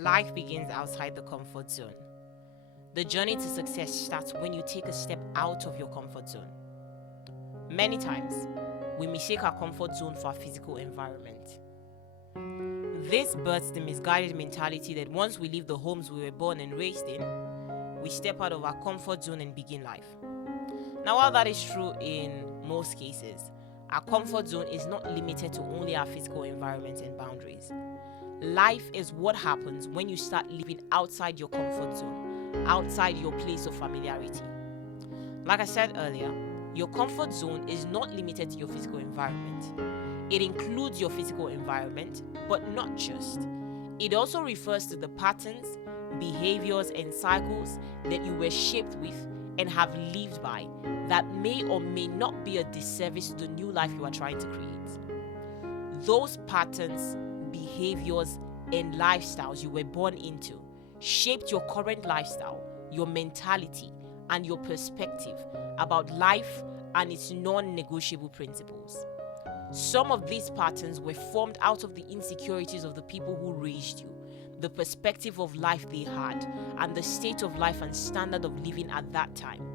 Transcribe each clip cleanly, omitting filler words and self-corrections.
Life begins outside the comfort zone. The journey to success starts when you take a step out of your comfort zone. Many times, we mistake our comfort zone for our physical environment. This births the misguided mentality that once we leave the homes we were born and raised in, we step out of our comfort zone and begin life. Now, while that is true in most cases, our comfort zone is not limited to only our physical environment and boundaries. Life is what happens when you start living outside your comfort zone, outside your place of familiarity. Like I said earlier, your comfort zone is not limited to your physical environment. It includes your physical environment, but not just. It also refers to the patterns, behaviors, and cycles that you were shaped with and have lived by that may or may not be a disservice to the new life you are trying to create. Those patterns, behaviors, and lifestyles you were born into shaped your current lifestyle, your mentality, and your perspective about life and its non-negotiable principles. Some of these patterns were formed out of the insecurities of the people who raised you, the perspective of life they had, and the state of life and standard of living at that time.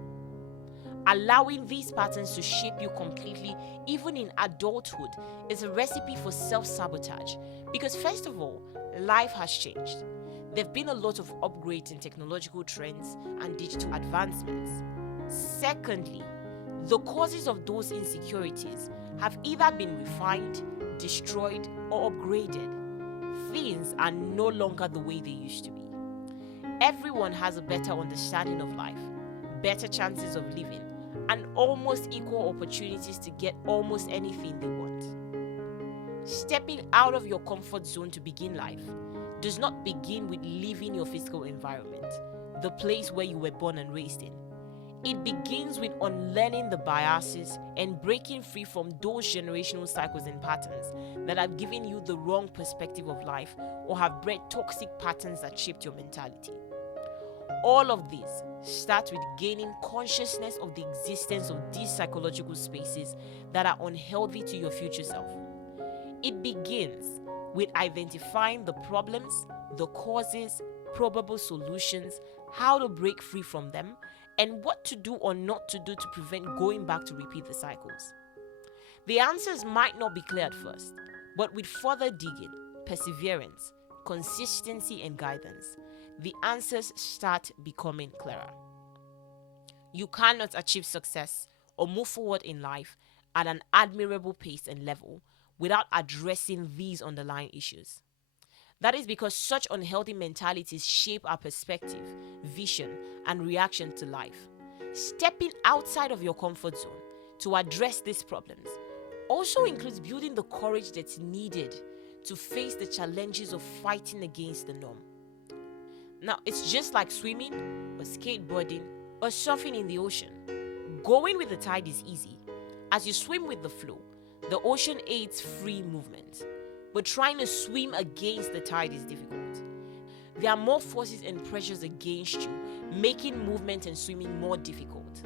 Allowing these patterns to shape you completely, even in adulthood, is a recipe for self-sabotage. Because first of all, life has changed. There have been a lot of upgrades in technological trends and digital advancements. Secondly, the causes of those insecurities have either been refined, destroyed, or upgraded. Things are no longer the way they used to be. Everyone has a better understanding of life, better chances of living, and almost equal opportunities to get almost anything they want. Stepping out of your comfort zone to begin life does not begin with leaving your physical environment, the place where you were born and raised in. It begins with unlearning the biases and breaking free from those generational cycles and patterns that have given you the wrong perspective of life or have bred toxic patterns that shaped your mentality. All of this starts with gaining consciousness of the existence of these psychological spaces that are unhealthy to your future self. It begins with identifying the problems, the causes, probable solutions, how to break free from them, and what to do or not to do to prevent going back to repeat the cycles. The answers might not be clear at first, but with further digging, perseverance, consistency, and guidance, the answers start becoming clearer. You cannot achieve success or move forward in life at an admirable pace and level without addressing these underlying issues. That is because such unhealthy mentalities shape our perspective, vision, and reaction to life. Stepping outside of your comfort zone to address these problems also includes building the courage that's needed to face the challenges of fighting against the norm. Now, it's just like swimming, or skateboarding, or surfing in the ocean. Going with the tide is easy. As you swim with the flow, the ocean aids free movement. But trying to swim against the tide is difficult. There are more forces and pressures against you, making movement and swimming more difficult.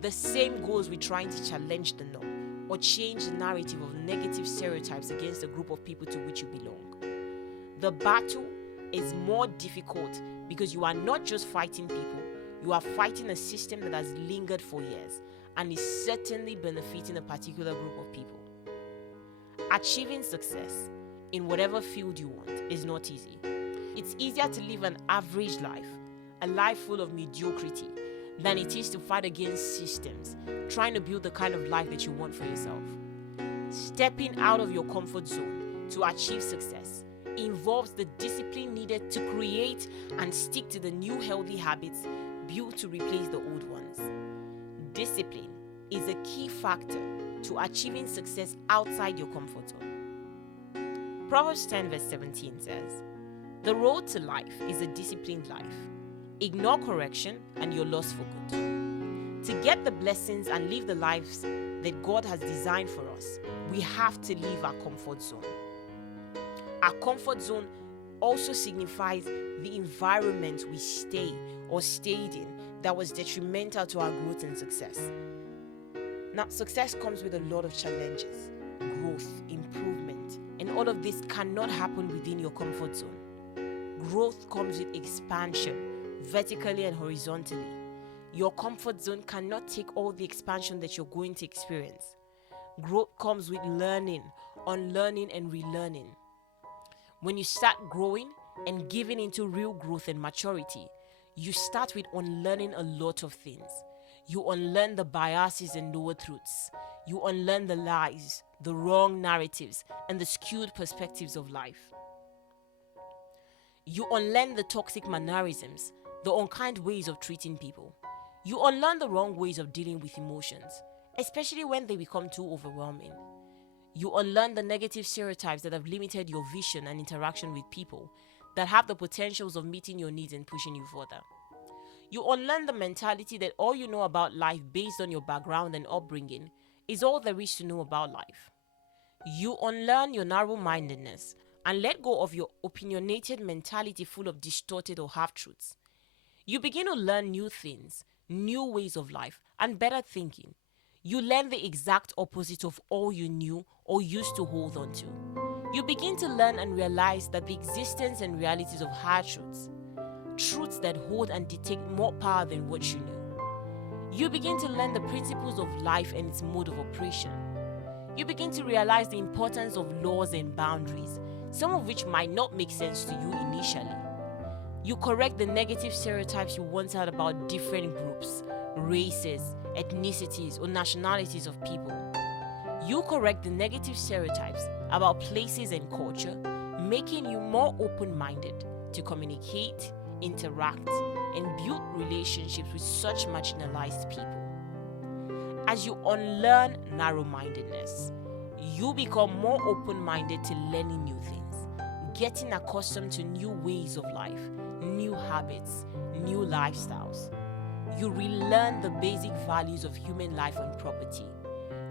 The same goes with trying to challenge the norm or change the narrative of negative stereotypes against a group of people to which you belong. The battle is more difficult because you are not just fighting people, you are fighting a system that has lingered for years and is certainly benefiting a particular group of people. Achieving success in whatever field you want is not easy. It's easier to live an average life, a life full of mediocrity, than it is to fight against systems, trying to build the kind of life that you want for yourself. Stepping out of your comfort zone to achieve success involves the discipline needed to create and stick to the new healthy habits built to replace the old ones. Discipline is a key factor to achieving success outside your comfort zone. Proverbs 10 verse 17 says, "The road to life is a disciplined life. Ignore correction and you're lost for good." To get the blessings and live the lives that God has designed for us, we have to leave our comfort zone. Our comfort zone also signifies the environment we stay or stayed in that was detrimental to our growth and success. Now, success comes with a lot of challenges, growth, improvement, and all of this cannot happen within your comfort zone. growth comes with expansion, vertically and horizontally. Your comfort zone cannot take all the expansion that you're going to experience. Growth comes with learning, unlearning, and relearning. When you start growing and giving into real growth and maturity, you start with unlearning a lot of things. You unlearn the biases and lower truths. You unlearn the lies, the wrong narratives, and the skewed perspectives of life. You unlearn the toxic mannerisms, the unkind ways of treating people. You unlearn the wrong ways of dealing with emotions, especially when they become too overwhelming. You unlearn the negative stereotypes that have limited your vision and interaction with people that have the potentials of meeting your needs and pushing you further. You unlearn the mentality that all you know about life based on your background and upbringing is all there is to know about life. You unlearn your narrow-mindedness and let go of your opinionated mentality full of distorted or half-truths. You begin to learn new things, new ways of life, and better thinking. You learn the exact opposite of all you knew or used to hold on to. You begin to learn and realize that the existence and realities of hard truths, truths that hold and dictate more power than what you knew. You begin to learn the principles of life and its mode of operation. You begin to realize the importance of laws and boundaries, some of which might not make sense to you initially. You correct the negative stereotypes you once had about different groups, races, ethnicities, or nationalities of people. You correct the negative stereotypes about places and culture, making you more open-minded to communicate, interact, and build relationships with such marginalized people. As you unlearn narrow-mindedness, you become more open-minded to learning new things, getting accustomed to new ways of life, new habits, new lifestyles. You relearn the basic values of human life and property,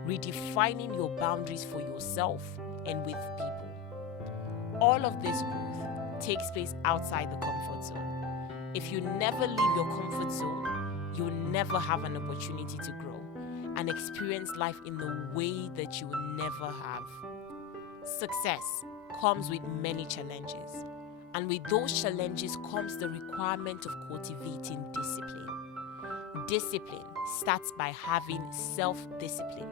redefining your boundaries for yourself and with people. All of this growth takes place outside the comfort zone. If you never leave your comfort zone, you'll never have an opportunity to grow and experience life in the way that you will never have. Success comes with many challenges, and with those challenges comes the requirement of cultivating discipline. Discipline starts by having self-discipline.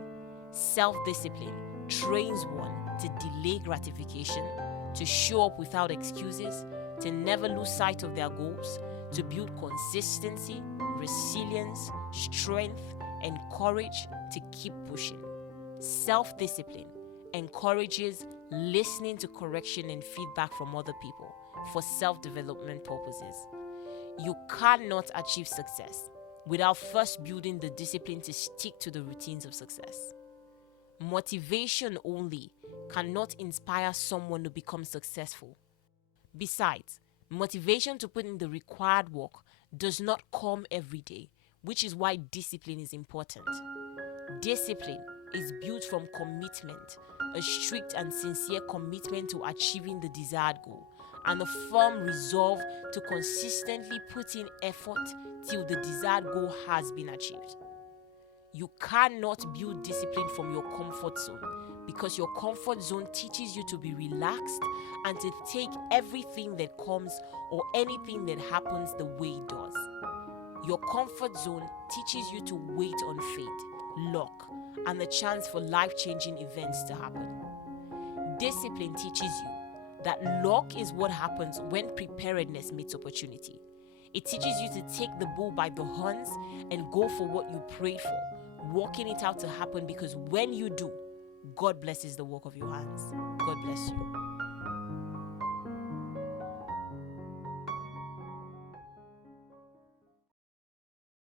Self-discipline trains one to delay gratification, to show up without excuses, to never lose sight of their goals, to build consistency, resilience, strength, and courage to keep pushing. Self-discipline encourages listening to correction and feedback from other people for self-development purposes. You cannot achieve success without first building the discipline to stick to the routines of success. Motivation only cannot inspire someone to become successful. Besides, motivation to put in the required work does not come every day, which is why discipline is important. Discipline is built from commitment, a strict and sincere commitment to achieving the desired goal, and a firm resolve to consistently put in effort till the desired goal has been achieved. You cannot build discipline from your comfort zone because your comfort zone teaches you to be relaxed and to take everything that comes or anything that happens the way it does. Your comfort zone teaches you to wait on fate, luck, and the chance for life-changing events to happen. Discipline teaches you that luck is what happens when preparedness meets opportunity. It teaches you to take the bull by the horns and go for what you prayed for, working it out to happen, because when you do, God blesses the work of your hands. God bless you.